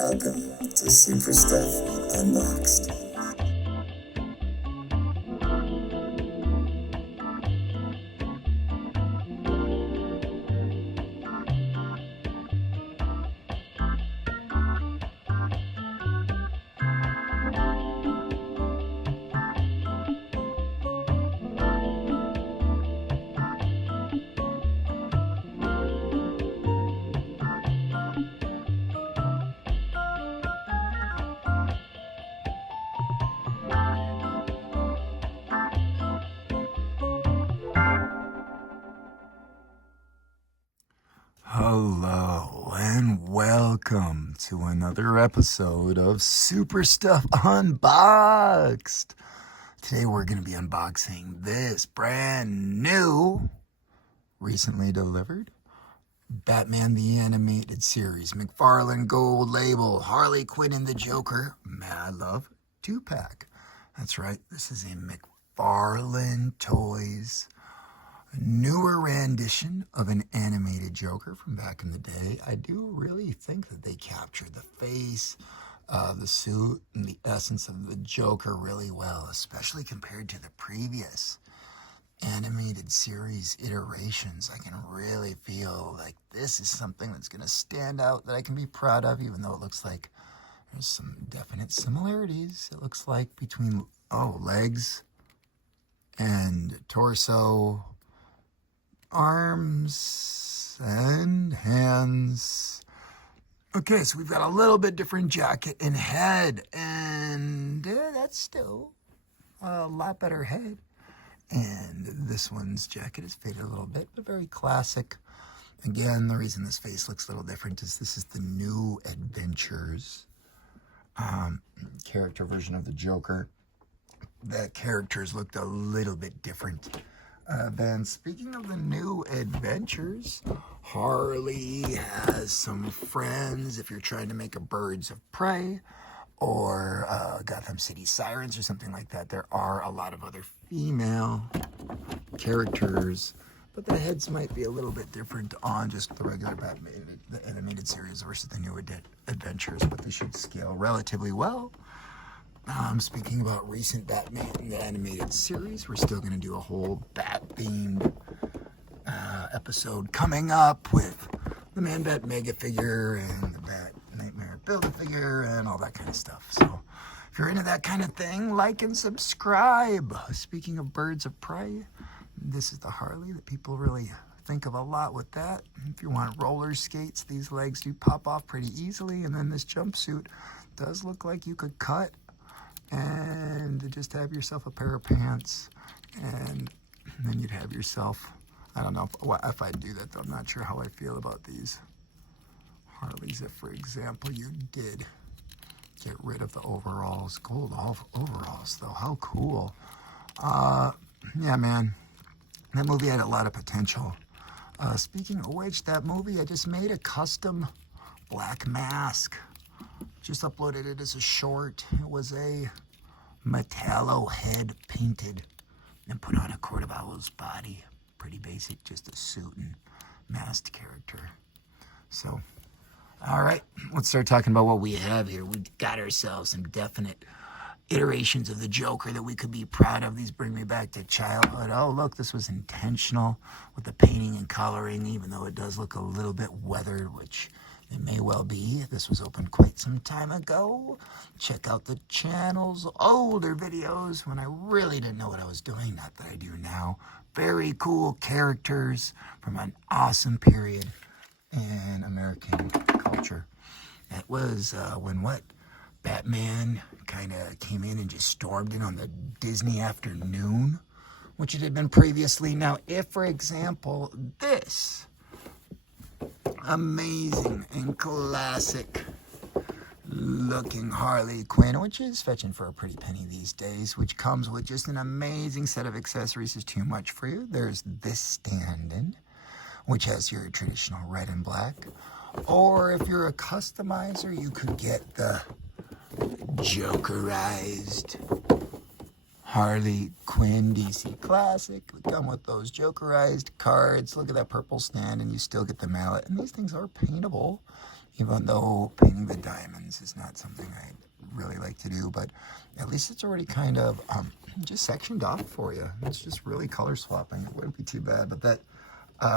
Welcome to Super Stuff Unboxed. Hello and welcome to another episode of Super Stuff Unboxed. Today we're going to be unboxing this brand new, recently delivered, Batman the Animated Series, McFarlane Gold Label, Harley Quinn and the Joker, Mad Love 2-pack. That's right, this is a McFarlane Toys newer rendition of an animated Joker from back in the day. I do really think that they captured the face, the suit, and the essence of the Joker really well, especially compared to the previous animated series iterations. I can really feel like this is something that's going to stand out that I can be proud of, even though it looks like there's some definite similarities. It looks like between, legs and torso, arms and hands. Okay, so we've got a little bit different jacket and head, and that's still a lot better head. And this one's jacket is faded a little bit, but very classic. Again, the reason this face looks a little different is this is the new Adventures character version of the Joker. The characters looked a little bit different. Then, speaking of the new Adventures, Harley has some friends. If you're trying to make a Birds of Prey or Gotham City Sirens or something like that, there are a lot of other female characters, but the heads might be a little bit different on just the regular Batman, the animated series versus the new Adventures, but they should scale relatively well. Speaking about recent Batman, the animated series, we're still going to do a whole Bat-themed episode coming up with the Man-Bat Mega figure and the Bat Nightmare Build-A-Figure and all that kind of stuff. So if you're into that kind of thing, like and subscribe. Speaking of Birds of Prey, this is the Harley that people really think of a lot with that. If you want roller skates, these legs do pop off pretty easily, and then this jumpsuit does look like you could cut and just have yourself a pair of pants, and then you'd have yourself, I don't know if I'd do that though. I'm not sure how I feel about these Harleys. If, for example, you did get rid of the overalls, gold overalls though, how cool. Yeah, man, that movie had a lot of potential. Speaking of which, that movie, I just made a custom black mask. Just uploaded it as a short. It was a metallo head painted and put on a Court of Owl's body. Pretty basic, just a suit and masked character. So, all right, let's start talking about what we have here. We got ourselves some definite iterations of the Joker that we could be proud of. These bring me back to childhood. Oh, look, this was intentional with the painting and coloring, even though it does look a little bit weathered, which it may well be. This was opened quite some time ago. Check out the channel's older videos when I really didn't know what I was doing. Not that I do now. Very cool characters from an awesome period in American culture. That was when Batman kind of came in and just stormed in on the Disney afternoon, which it had been previously. Now, if, for example, this amazing and classic looking Harley Quinn, which is fetching for a pretty penny these days, which comes with just an amazing set of accessories, is too much for you. There's this stand-in, which has your traditional red and black. Or if you're a customizer, you could get the Jokerized Harley Quinn DC Classic. We come with those Jokerized cards. Look at that purple stand, and you still get the mallet. And these things are paintable. even though painting the diamonds is not something I really like to do, but at least it's already kind of just sectioned off for you. It's just really color swapping. It wouldn't be too bad, but that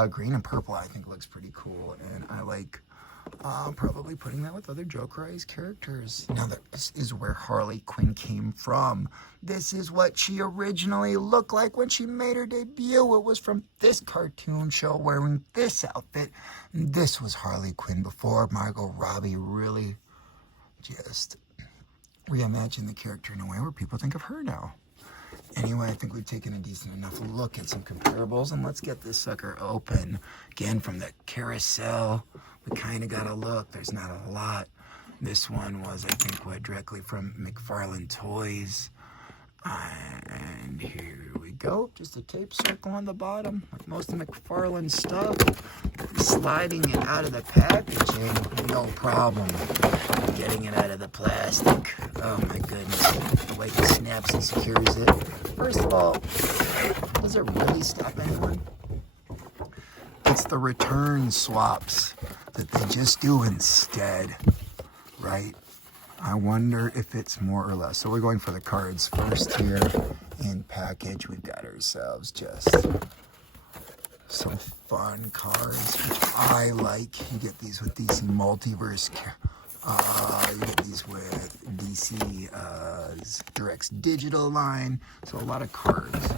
green and purple I think looks pretty cool, and I like probably putting that with other Jokerized characters. Now this is where Harley Quinn came from. This is what she originally looked like when she made her debut. It was from this cartoon show wearing this outfit. This was Harley Quinn before Margot Robbie really just reimagined the character in a way where people think of her now. Anyway, I think we've taken a decent enough look at some comparables, and let's get this sucker open. Again, from the carousel, we kind of got a look. There's not a lot. This one was, I think, directly from McFarlane Toys. And here we go. Just a tape circle on the bottom, like most of McFarlane stuff. Sliding it out of the packaging, no problem. Getting it out of the plastic, oh my goodness. The way it snaps and secures it. First of all, does it really stop anyone? It's the return swaps that they just do instead, right? I wonder if it's more or less. So we're going for the cards first here. In package, we've got ourselves just some fun cards, which I like. You get these with DC Multiverse. You get these with DC Direct's digital line. So a lot of cards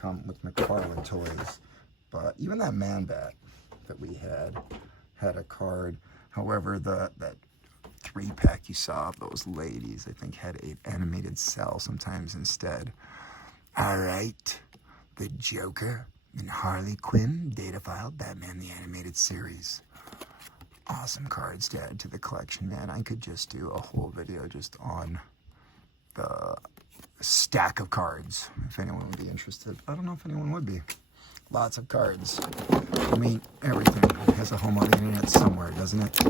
come with McFarlane Toys. But even that Man Bat that we had a card. However, that 3-pack you saw of those ladies, I think, had an animated cell sometimes instead. All right, the Joker and Harley Quinn data file, Batman the Animated Series. Awesome cards to add to the collection, man. I could just do a whole video just on the stack of cards if anyone would be interested. I don't know if anyone would be. Lots of cards. I mean, everything has a home on the internet somewhere, doesn't it?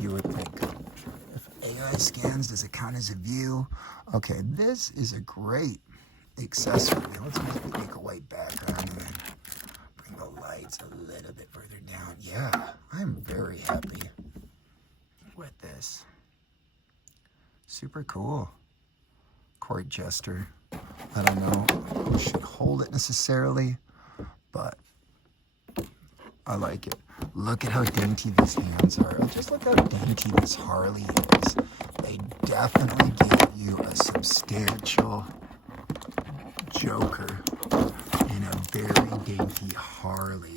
You would think. If AI scans, does it count as a view? Okay, this is a great accessory. Let's make a white background and then bring the lights a little bit further down. Yeah, I'm very happy with this. Super cool. Court Jester. I don't know who should hold it necessarily, but I like it. Look at how dainty these hands are. Just look how dainty this Harley is. They definitely give you a substantial Joker in a very dainty Harley.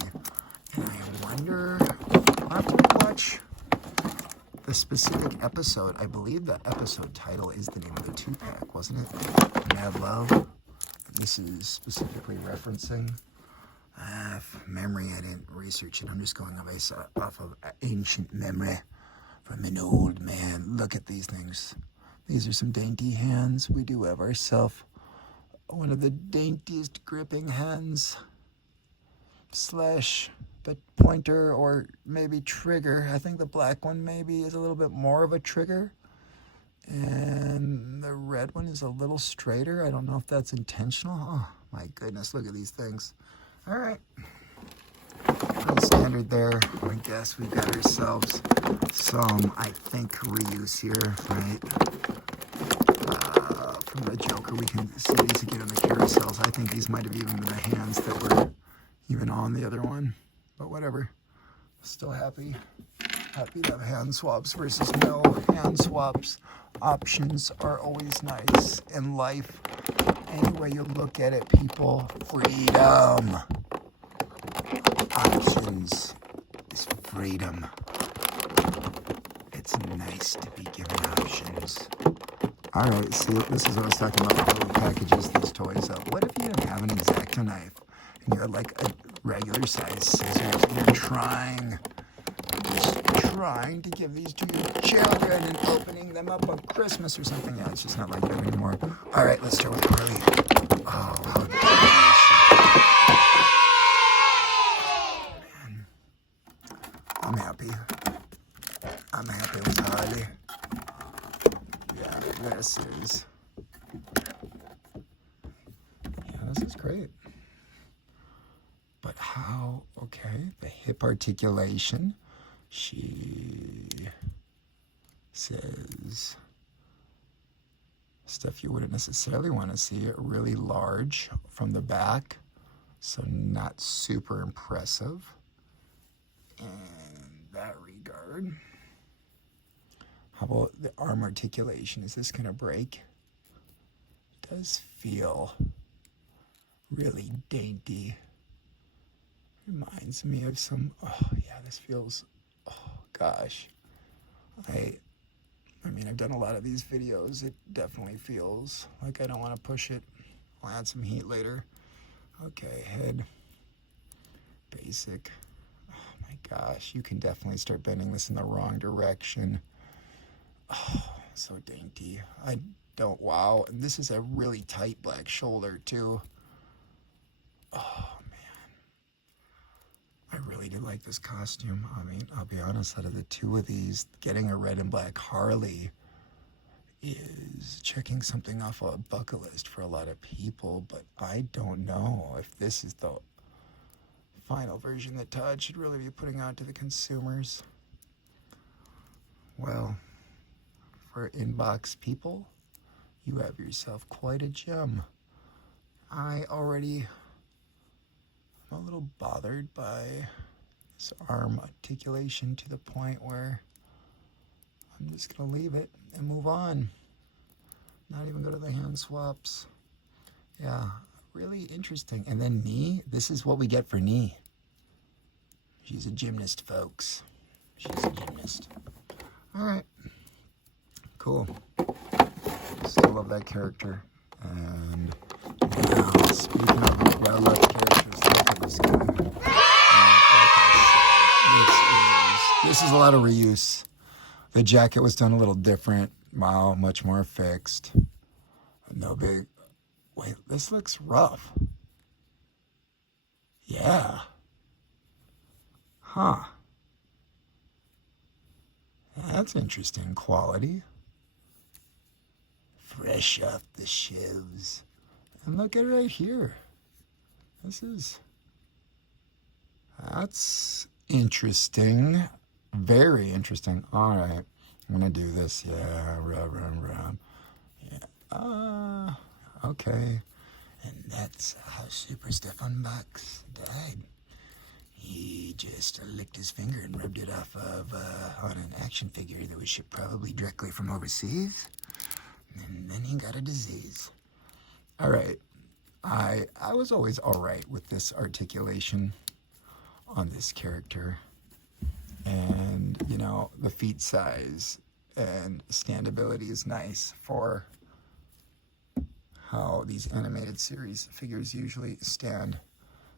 And I wonder, I'll have to watch the specific episode. I believe the episode title is the name of the 2-pack, wasn't it? Mad Love. This is specifically referencing memory. I didn't research it. I'm just going off of ancient memory from an old man. Look at these things. These are some dainty hands. We do have ourselves one of the daintiest gripping hands slash the pointer or maybe trigger. I think the black one maybe is a little bit more of a trigger, and the red one is a little straighter. I don't know if that's intentional. Oh my goodness, look at these things. All right, pretty standard there. I guess we've got ourselves some, I think, reuse here, right? From the Joker, we can see these again on the carousels. I think these might have even been the hands that were even on the other one, but whatever. Still happy to have hand swaps versus no hand swaps. Options are always nice in life. Any way you look at it, people, freedom. Options is freedom. It's nice to be given options. All right, see, this is what I was talking about, how it packages these toys up. What if you didn't have an X-Acto knife and you're like a regular size scissors and you're trying to give these to your children and opening them up on Christmas or something? Yeah, it's just not like that anymore. All right, let's start with Harley. Oh, how man. I'm happy. I'm happy with Harley. Yeah, this is great. But how, okay, the hip articulation, She says stuff you wouldn't necessarily want to see. Really large from the back, so not super impressive in that regard. How about the arm articulation? Is this going to break? It does feel really dainty. Reminds me of some, oh yeah, this feels, oh gosh. I mean, I've done a lot of these videos. It definitely feels like I don't want to push it. I'll add some heat later. Okay, head. Basic. Oh my gosh, you can definitely start bending this in the wrong direction. Oh, so dainty. I don't, wow. And this is a really tight black shoulder too. Oh man. I really did like this costume. I mean, I'll be honest, out of the two of these, getting a red and black Harley is checking something off a bucket list for a lot of people, but I don't know if this is the final version that Todd should really be putting out to the consumers. Well, for inbox people, you have yourself quite a gem. I already am a little bothered by this arm articulation to the point where I'm just gonna leave it and move on. Not even go to the hand swaps. Yeah, really interesting. And then knee, this is what we get for knee. She's a gymnast, folks. She's a gymnast. All right, cool. Still love that character. And now, speaking of well-loved characters, look at this guy. This is a lot of reuse. The jacket was done a little different. Wow, much more fixed. No big... Wait, this looks rough. Yeah. Huh. That's interesting quality. Fresh off the shelves. And look at it right here. That's interesting. Very interesting. All right. I'm going to do this. Yeah. Rub. Yeah. Okay. And that's how Super Stefan Bucks died. He just licked his finger and rubbed it off of on an action figure that was shipped probably directly from overseas. And then he got a disease. All right. I was always all right with this articulation on this character. And, you know, the feet size and standability is nice for how these animated series figures usually stand.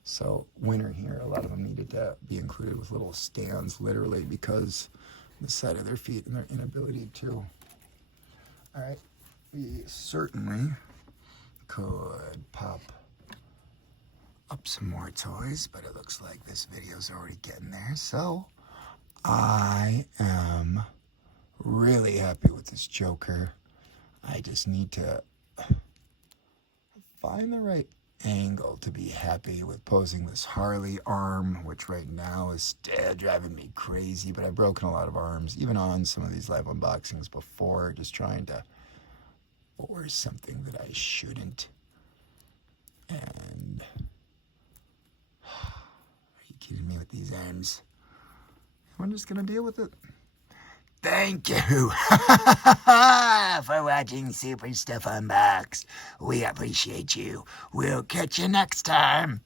So winner here, a lot of them needed to be included with little stands, literally, because the side of their feet and their inability to. All right, we certainly could pop up some more toys, but it looks like this video's already getting there. So I am really happy with this Joker. I just need to find the right angle to be happy with posing this Harley arm, which right now is still driving me crazy, but I've broken a lot of arms, even on some of these live unboxings before, just trying to force something that I shouldn't. And are you kidding me with these arms? I'm just gonna deal with it. Thank you for watching Super Stuff Unboxed. We appreciate you. We'll catch you next time.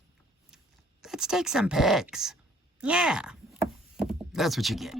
Let's take some pics. Yeah, that's what you get.